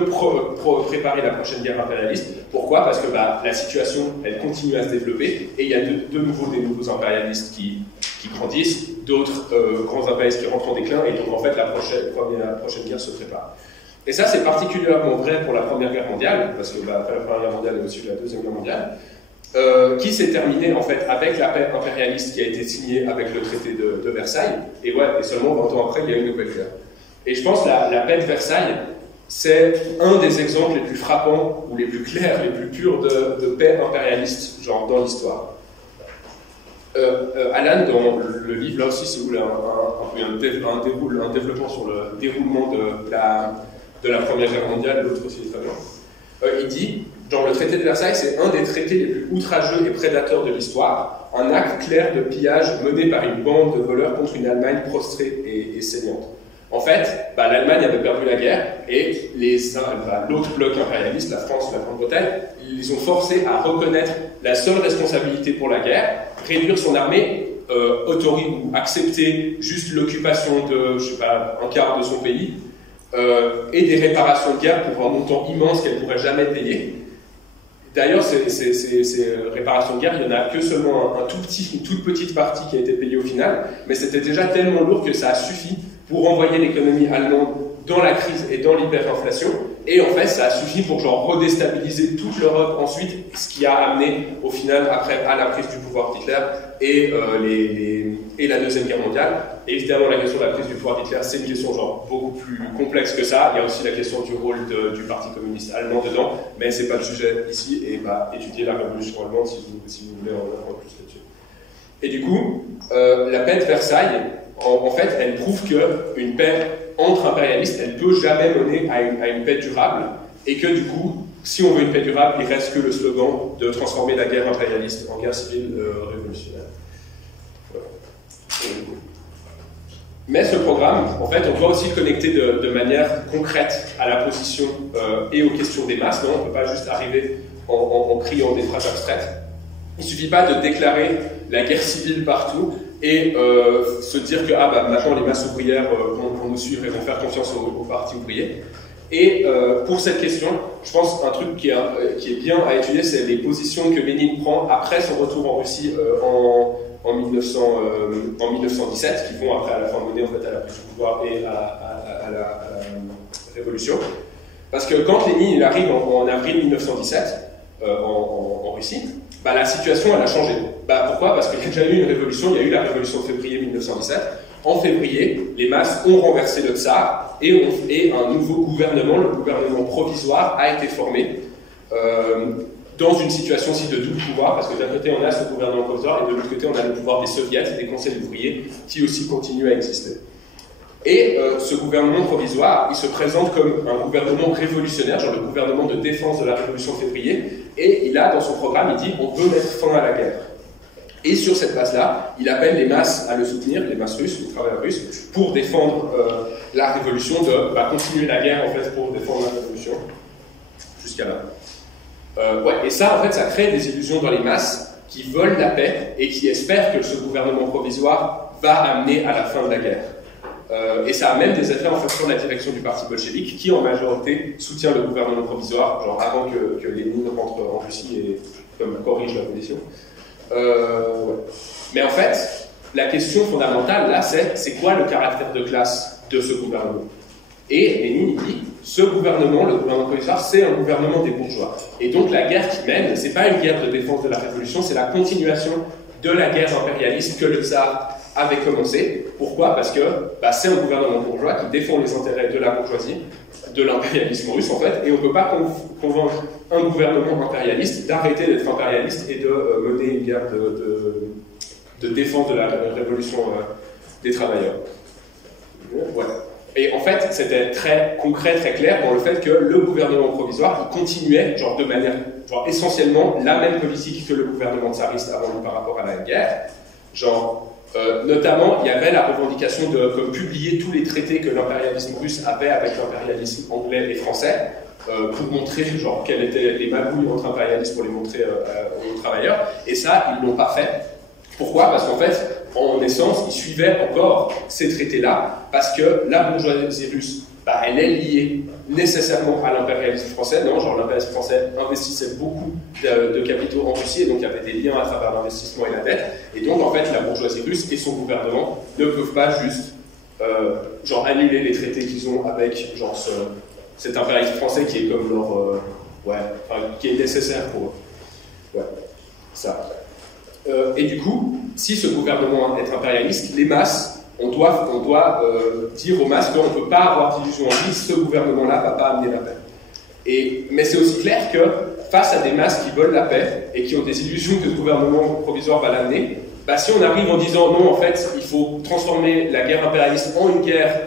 préparer la prochaine guerre impérialiste. Pourquoi? Parce que la situation, elle continue à se développer et il y a de nouveau des nouveaux impérialistes qui grandissent, d'autres grands impérialistes qui rentrent en déclin, et donc en fait la prochaine guerre se prépare. Et ça, c'est particulièrement vrai pour la Première Guerre mondiale, parce que après la Première Guerre mondiale et aussi la Deuxième Guerre mondiale, qui s'est terminée en fait avec la paix impérialiste qui a été signée avec le traité de Versailles, et seulement 20 ans après, il y a une nouvelle guerre. Et je pense que la paix de Versailles, c'est un des exemples les plus frappants, ou les plus clairs, les plus purs de paix impérialiste, genre dans l'histoire. Alan, dans le livre, là aussi, si vous voulez un développement sur le déroulement de la Première Guerre mondiale, l'autre aussi est très bien, il dit, genre le traité de Versailles, c'est un des traités les plus outrageux et prédateurs de l'histoire, un acte clair de pillage mené par une bande de voleurs contre une Allemagne prostrée et saignante. En fait, l'Allemagne avait perdu la guerre et l'autre bloc impérialiste, la France, la Grande-Bretagne, ils les ont forcés à reconnaître la seule responsabilité pour la guerre, réduire son armée, autoriser ou accepter juste l'occupation de, un quart de son pays, et des réparations de guerre pour un montant immense qu'elle ne pourrait jamais payer. D'ailleurs, ces réparations de guerre, il n'y en a que seulement une toute petite partie qui a été payée au final, mais c'était déjà tellement lourd que ça a suffi pour envoyer l'économie allemande dans la crise et dans l'hyperinflation, et en fait ça a suffi pour redéstabiliser toute l'Europe ensuite, ce qui a amené au final à la prise du pouvoir d'Hitler et la Deuxième Guerre mondiale. Et évidemment la question de la prise du pouvoir d'Hitler, c'est une question beaucoup plus complexe que ça. Il y a aussi la question du rôle du Parti communiste allemand dedans, mais c'est pas le sujet ici, et étudier la révolution allemande si vous voulez en apprendre plus là-dessus. Et du coup, la paix de Versailles, en fait, elle prouve qu'une paix entre impérialistes, elle ne peut jamais mener à une paix durable, et que du coup, si on veut une paix durable, il reste que le slogan de transformer la guerre impérialiste en guerre civile révolutionnaire. Voilà. Mais ce programme, en fait, on doit aussi le connecter de manière concrète à la position et aux questions des masses. Non, on ne peut pas juste arriver en criant des phrases abstraites. Il ne suffit pas de déclarer la guerre civile partout et se dire que maintenant les masses ouvrières vont nous suivre et vont faire confiance au parti ouvrier. Et pour cette question, je pense un truc qui est bien à étudier, c'est les positions que Lénine prend après son retour en Russie en 1917, qui vont après à la fin mener en fait, à la prise du pouvoir et à la révolution. Parce que quand Lénine il arrive en avril 1917 en Russie, la situation elle a changé. Pourquoi? Parce qu'il y a déjà eu une révolution, il y a eu la révolution de février 1917. En février, les masses ont renversé le tsar et un nouveau gouvernement, le gouvernement provisoire, a été formé dans une situation aussi de double pouvoir, parce que d'un côté on a ce gouvernement provisoire et de l'autre côté on a le pouvoir des soviets, des conseils ouvriers, qui aussi continuent à exister. Et ce gouvernement provisoire, il se présente comme un gouvernement révolutionnaire, genre le gouvernement de défense de la révolution de février, et il a dans son programme, il dit on veut mettre fin à la guerre. Et sur cette base-là, il appelle les masses à le soutenir, les masses russes, les travailleurs russes, pour défendre la révolution, de continuer la guerre en fait pour défendre la révolution, jusqu'à là. Et ça, en fait, ça crée des illusions dans les masses qui veulent la paix et qui espèrent que ce gouvernement provisoire va amener à la fin de la guerre. Et ça a même des effets en fait sur la direction du parti bolchevique qui en majorité soutient le gouvernement provisoire, genre avant que Lénine rentre en Russie et corrige la position. Mais en fait, la question fondamentale là, c'est quoi le caractère de classe de ce gouvernement? Et Lénine dit, ce gouvernement, le gouvernement provisoire, c'est un gouvernement des bourgeois. Et donc la guerre qu'il mène, c'est pas une guerre de défense de la révolution, c'est la continuation de la guerre impérialiste que le tsar avait commencé. Pourquoi? Parce que c'est un gouvernement bourgeois qui défend les intérêts de la bourgeoisie, de l'impérialisme russe en fait, et on ne peut pas convaincre un gouvernement impérialiste d'arrêter d'être impérialiste et de mener une guerre de défense de la révolution des travailleurs. Ouais. Et en fait, c'était très concret, très clair dans le fait que le gouvernement provisoire, il continuait, genre de manière, essentiellement la même politique que le gouvernement tsariste avant lui par rapport à la guerre. Notamment, il y avait la revendication de publier tous les traités que l'impérialisme russe avait avec l'impérialisme anglais et français, pour montrer quelles étaient les magouilles entre impérialistes pour les montrer aux travailleurs. Et ça, ils ne l'ont pas fait. Pourquoi? Parce qu'en fait, en essence, ils suivaient encore ces traités-là, parce que la bourgeoisie russe, elle est liée nécessairement à l'impérialisme français. Non, l'impérialisme français investissait beaucoup de capitaux en Russie, et donc il y avait des liens à travers l'investissement et la dette. Et donc, en fait, la bourgeoisie russe et son gouvernement ne peuvent pas juste annuler les traités qu'ils ont avec cet impérialisme français qui est comme qui est nécessaire pour eux. Ouais, ça. Et du coup, si ce gouvernement est impérialiste, les masses, on doit dire aux masses qu'on ne peut pas avoir d'illusion en vie, ce gouvernement-là ne va pas amener la paix. Mais c'est aussi clair que face à des masses qui veulent la paix et qui ont des illusions que ce gouvernement provisoire va l'amener, si on arrive en disant non, en fait, il faut transformer la guerre impérialiste en une guerre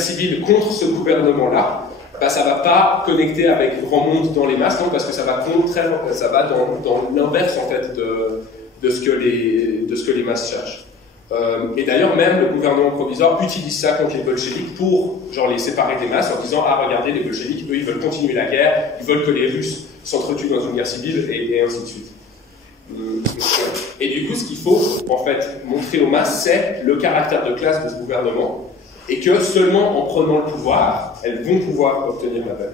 civile contre ce gouvernement-là, ça ne va pas connecter avec grand monde dans les masses, non, parce que ça va dans l'inverse en fait de ce que les masses cherchent. Et d'ailleurs, même le gouvernement provisoire utilise ça contre les bolcheviks pour les séparer des masses en disant regardez, les bolcheviks, eux, ils veulent continuer la guerre, ils veulent que les Russes s'entretuent dans une guerre civile, et ainsi de suite. Et du coup, ce qu'il faut en fait montrer aux masses, c'est le caractère de classe de ce gouvernement, et que seulement en prenant le pouvoir, elles vont pouvoir obtenir la paix.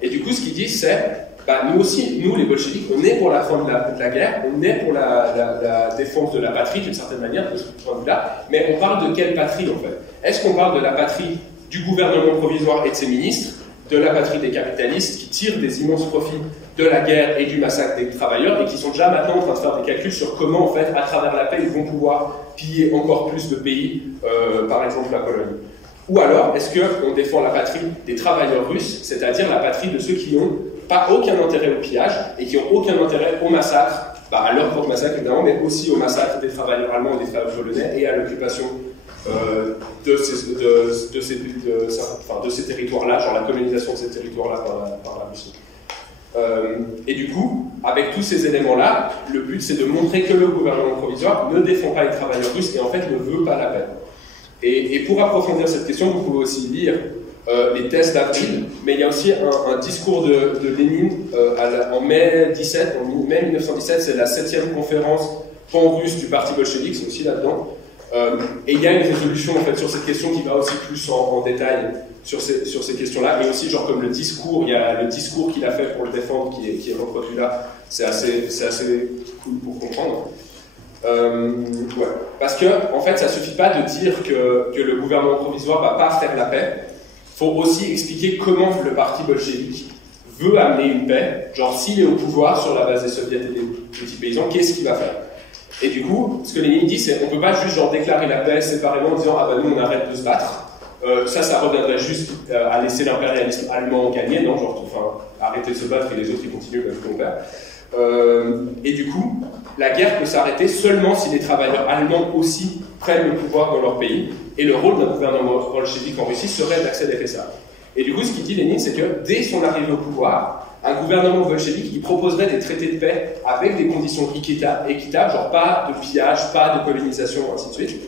Et du coup, ce qu'ils disent, c'est nous aussi, nous les bolcheviks, on est pour la fin de la guerre, on est pour la défense de la patrie d'une certaine manière, de ce point de vue-là, mais on parle de quelle patrie en fait? Est-ce qu'on parle de la patrie du gouvernement provisoire et de ses ministres, de la patrie des capitalistes qui tirent des immenses profits de la guerre et du massacre des travailleurs et qui sont déjà maintenant en train de faire des calculs sur comment en fait, à travers la paix, ils vont pouvoir piller encore plus de pays, par exemple la Pologne? Ou alors, est-ce qu'on défend la patrie des travailleurs russes, c'est-à-dire la patrie de ceux qui n'ont pas aucun intérêt au pillage et qui n'ont aucun intérêt au massacre, à leur propre massacre évidemment, mais aussi au massacre des travailleurs allemands et des travailleurs polonais et à l'occupation de ces territoires-là, la colonisation de ces territoires-là par la Russie. Et du coup, avec tous ces éléments-là, le but c'est de montrer que le gouvernement provisoire ne défend pas les travailleurs russes et en fait ne veut pas la paix. Et pour approfondir cette question, vous pouvez aussi lire les thèses d'Avril, mais il y a aussi un discours de Lénine en mai 1917, c'est la 7e conférence pan-russe du parti bolchevique, c'est aussi là-dedans. Et il y a une résolution en fait sur cette question qui va aussi plus en détail sur ces questions-là, et aussi genre comme le discours, il y a le discours qu'il a fait pour le défendre qui est reproduit là, c'est assez cool pour comprendre. Ouais. Parce que en fait ça suffit pas de dire que le gouvernement provisoire va pas faire la paix, faut aussi expliquer comment le parti bolchevique veut amener une paix, genre s'il est au pouvoir sur la base des soviets et des petits paysans, qu'est-ce qu'il va faire? Et du coup, ce que Lénine dit, c'est on peut pas juste genre déclarer la paix séparément en disant ah bah nous on arrête de se battre. Ça reviendrait juste à laisser l'impérialisme allemand gagner, non, genre enfin arrêter de se battre et les autres ils continuent comme ce qu'on fait. Et du coup, la guerre peut s'arrêter seulement si les travailleurs allemands aussi prennent le pouvoir dans leur pays. Et le rôle d'un gouvernement bolchevique en Russie serait d'accélérer ça. Et du coup, ce qu'il dit Lénine, c'est que dès son arrivée au pouvoir, un gouvernement bolchevique, il proposerait des traités de paix avec des conditions équitables, genre pas de pillage, pas de colonisation, ainsi de suite,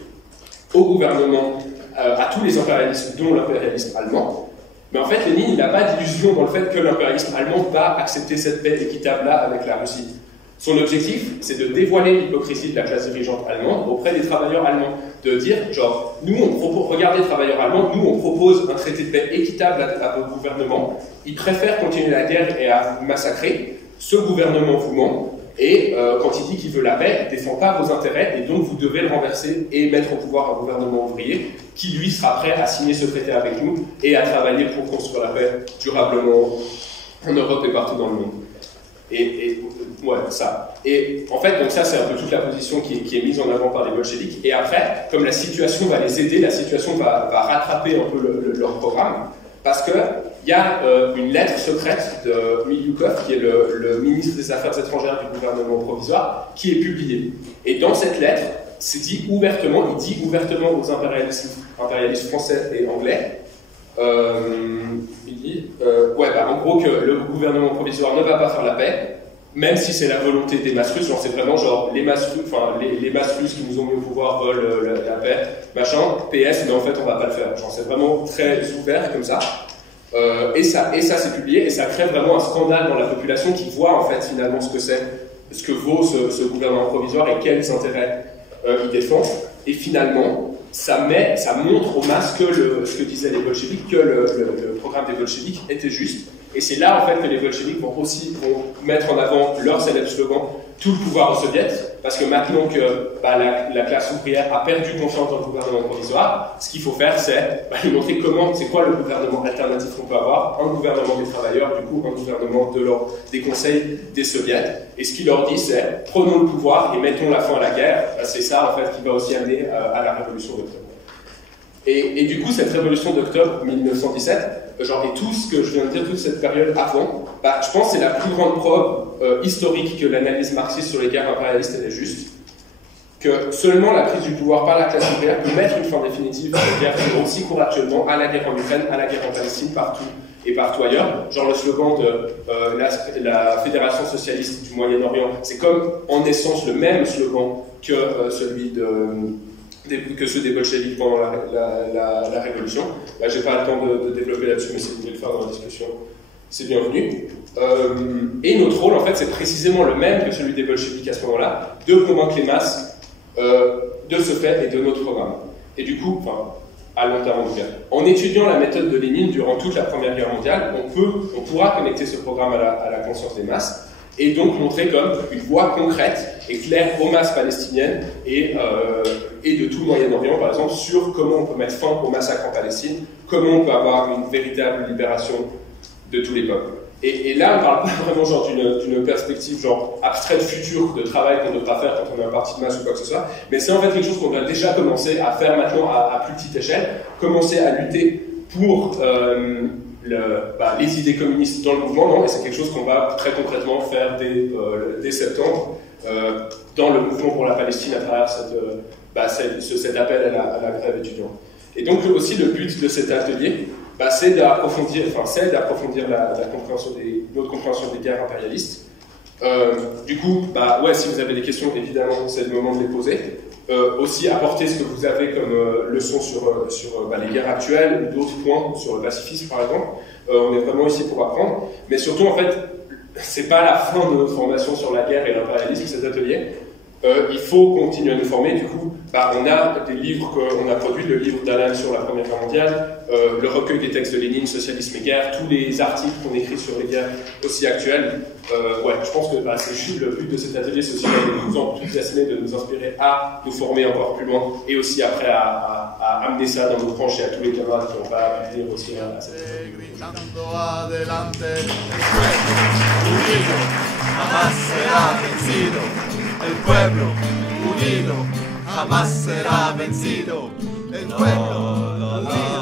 au gouvernement, à tous les impérialismes, dont l'impérialisme allemand. Mais en fait, Lénine, il n'a pas d'illusion dans le fait que l'impérialisme allemand va accepter cette paix équitable-là avec la Russie. Son objectif, c'est de dévoiler l'hypocrisie de la classe dirigeante allemande auprès des travailleurs allemands. De dire, genre, nous on propose, regardez travailleurs allemands, nous on propose un traité de paix équitable à votre gouvernement, ils préfèrent continuer la guerre et à vous massacrer, ce gouvernement vous ment, et quand il dit qu'il veut la paix, il ne défend pas vos intérêts, et donc vous devez le renverser et mettre au pouvoir un gouvernement ouvrier, qui lui sera prêt à signer ce traité avec nous, et à travailler pour construire la paix durablement en Europe et partout dans le monde. Ouais, ça. Et en fait, donc ça, c'est un peu toute la position qui est mise en avant par les bolcheviks. Et après, comme la situation va les aider, la situation va rattraper un peu leur programme, parce qu'il y a une lettre secrète de Milyukov, qui est le ministre des Affaires étrangères du gouvernement provisoire, qui est publiée. Et dans cette lettre, il dit ouvertement aux impérialistes français et anglais, il dit, en gros que le gouvernement provisoire ne va pas faire la paix, même si c'est la volonté des masses russes, genre c'est vraiment genre les masses russes qui nous ont mis au pouvoir veulent la paix, machin, PS, mais en fait on va pas le faire. Genre c'est vraiment très ouvert comme ça. Et ça c'est publié, et ça crée vraiment un scandale dans la population qui voit en fait finalement ce que vaut ce gouvernement provisoire et quels intérêts il défend. Et finalement, ça montre aux masses que ce que disaient les bolcheviks, que le programme des bolcheviks était juste. Et c'est là en fait que les bolcheviks vont mettre en avant leur célèbre slogan « Tout le pouvoir aux soviets », parce que maintenant que la classe ouvrière a perdu confiance dans le gouvernement provisoire, ce qu'il faut faire, c'est lui montrer c'est quoi le gouvernement alternatif qu'on peut avoir, un gouvernement des travailleurs, du coup un gouvernement des conseils des soviets. Et ce qu'il leur dit, c'est « Prenons le pouvoir et mettons la fin à la guerre ». C'est ça en fait qui va aussi amener à la révolution d'octobre. Et du coup, cette révolution d'octobre 1917, et tout ce que je viens de dire, toute cette période avant, je pense que c'est la plus grande preuve historique que l'analyse marxiste sur les guerres impérialistes est juste, que seulement la prise du pouvoir par la classe ouvrière peut mettre une fin définitive à la guerre qui aussi court actuellement, à la guerre en Ukraine, à la guerre en Palestine, partout et partout ailleurs. Genre le slogan de la Fédération socialiste du Moyen-Orient, c'est comme en essence le même slogan que celui que ceux des bolcheviks pendant la révolution. Là, j'ai pas le temps de développer là-dessus, mais si vous voulez le faire dans la discussion, c'est bienvenu. Et notre rôle, en fait, c'est précisément le même que celui des bolcheviks à ce moment-là, de convaincre les masses de ce fait et de notre programme. Et du coup, à long terme en tout cas, en étudiant la méthode de Lénine durant toute la Première Guerre mondiale, on pourra connecter ce programme à la conscience des masses, et donc montrer comme une voie concrète et claire aux masses palestiniennes et de tout le Moyen-Orient, par exemple, sur comment on peut mettre fin au massacre en Palestine, comment on peut avoir une véritable libération de tous les peuples. Et là, on ne parle pas vraiment genre d'une perspective genre abstraite future de travail qu'on devra faire quand on est un parti de masse ou quoi que ce soit, mais c'est en fait quelque chose qu'on va déjà commencer à faire maintenant à plus petite échelle, commencer à lutter pour les idées communistes dans le mouvement, non, et c'est quelque chose qu'on va très concrètement faire dès septembre dans le mouvement pour la Palestine à travers cet appel à la grève étudiante. Et donc aussi le but de cet atelier, c'est d'approfondir notre compréhension des guerres impérialistes. Du coup, si vous avez des questions, évidemment, c'est le moment de les poser. aussi apporter ce que vous avez comme leçon sur les guerres actuelles ou d'autres points, sur le pacifisme par exemple. On est vraiment ici pour apprendre, mais surtout en fait, c'est pas la fin de notre formation sur la guerre et l'impérialisme, cet atelier. Il faut continuer à nous former. Du coup, on a des livres qu'on a produits, le livre d'Alan sur la Première Guerre mondiale, le recueil des textes de Lénine, Socialisme et guerre, tous les articles qu'on écrit sur les guerres aussi actuelles. Je pense que c'est juste le but de cet atelier, c'est aussi de nous enthousiasmer, de nous inspirer à nous former encore plus loin, et aussi après à amener ça dans nos branches et à tous les camarades qui n'ont pas pu venir aussi à cette El pueblo unido jamás será vencido. El pueblo unido.